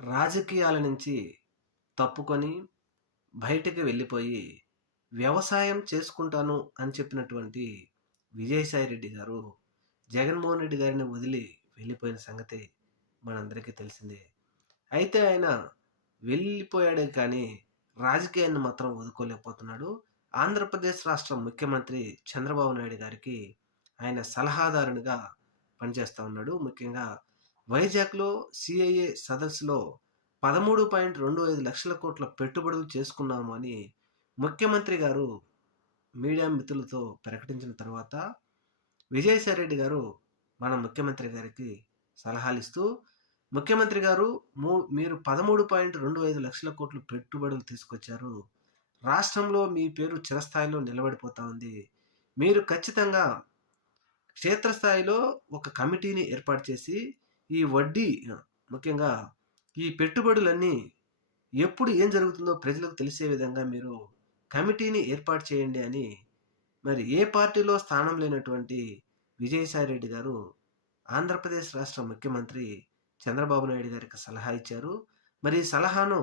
రాజకీయాల నుంచి తప్పుకొని బయటికి వెళ్ళిపోయి వ్యవసాయం చేసుకుంటాను అని చెప్పినటువంటి విజయసాయి రెడ్డి గారు జగన్మోహన్ రెడ్డి గారిని వదిలి వెళ్ళిపోయిన సంగతి మనందరికీ తెలిసిందే. అయితే ఆయన వెళ్ళిపోయాడే కానీ రాజకీయాన్ని మాత్రం వదుకోలేకపోతున్నాడు ఆంధ్రప్రదేశ్ రాష్ట్ర ముఖ్యమంత్రి చంద్రబాబు నాయుడు గారికి ఆయన సలహాదారునిగా పనిచేస్తూ ఉన్నాడు. ముఖ్యంగా వైజాగ్లో సిఐఏ సదస్సులో పదమూడు పాయింట్ రెండు ఐదు లక్షల కోట్ల పెట్టుబడులు చేసుకున్నాము అని ముఖ్యమంత్రి గారు మీడియా మిత్రులతో ప్రకటించిన తర్వాత విజయసాయి రెడ్డి గారు మన ముఖ్యమంత్రి గారికి సలహాలు ఇస్తూ ముఖ్యమంత్రి గారు మూ మీరు పదమూడు పాయింట్ రెండు ఐదు లక్షల కోట్లు పెట్టుబడులు తీసుకొచ్చారు. రాష్ట్రంలో మీ పేరు చిరస్థాయిలో నిలబడిపోతా ఉంది. మీరు ఖచ్చితంగా క్షేత్రస్థాయిలో ఒక కమిటీని ఏర్పాటు చేసి ఈ వడ్డీ ముఖ్యంగా ఈ పెట్టుబడులన్నీ ఎప్పుడు ఏం జరుగుతుందో ప్రజలకు తెలిసే విధంగా మీరు కమిటీని ఏర్పాటు చేయండి అని మరి ఏ పార్టీలో స్థానం లేనటువంటి విజయసాయి రెడ్డి గారు ఆంధ్రప్రదేశ్ రాష్ట్ర ముఖ్యమంత్రి చంద్రబాబు నాయుడు గారికి సలహా ఇచ్చారు. మరి ఈ సలహాను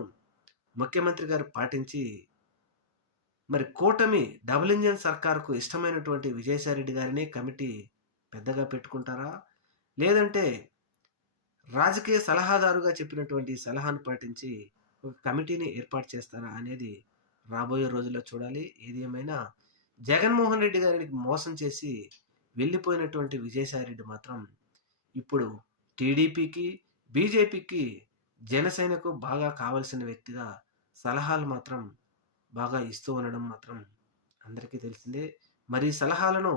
ముఖ్యమంత్రి గారు పాటించి మరి కూటమి డబుల్ ఇంజన్ సర్కార్కు ఇష్టమైనటువంటి విజయసాయి రెడ్డి గారిని కమిటీ పెద్దగా పెట్టుకుంటారా? లేదంటే రాజకీయ సలహాదారుగా చెప్పినటువంటి సలహాను పాటించి ఒక కమిటీని ఏర్పాటు చేస్తారా అనేది రాబోయే రోజుల్లో చూడాలి. ఏది ఏమైనా జగన్మోహన్ రెడ్డి గారికి మోసం చేసి వెళ్ళిపోయినటువంటి విజయసాయి రెడ్డి మాత్రం ఇప్పుడు టీడీపీకి బీజేపీకి జనసేనకు బాగా కావలసిన వ్యక్తిగా సలహాలు మాత్రం బాగా ఇస్తూ ఉండడం మాత్రం అందరికీ తెలిసిందే. మరి సలహాలను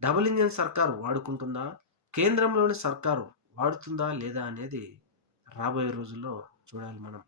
డబుల్ ఇంజన్ సర్కారు వాడుకుంటుందా? కేంద్రంలోని సర్కారు వాడుతుందా లేదా అనేది రాబోయే రోజుల్లో చూడాలి మనం.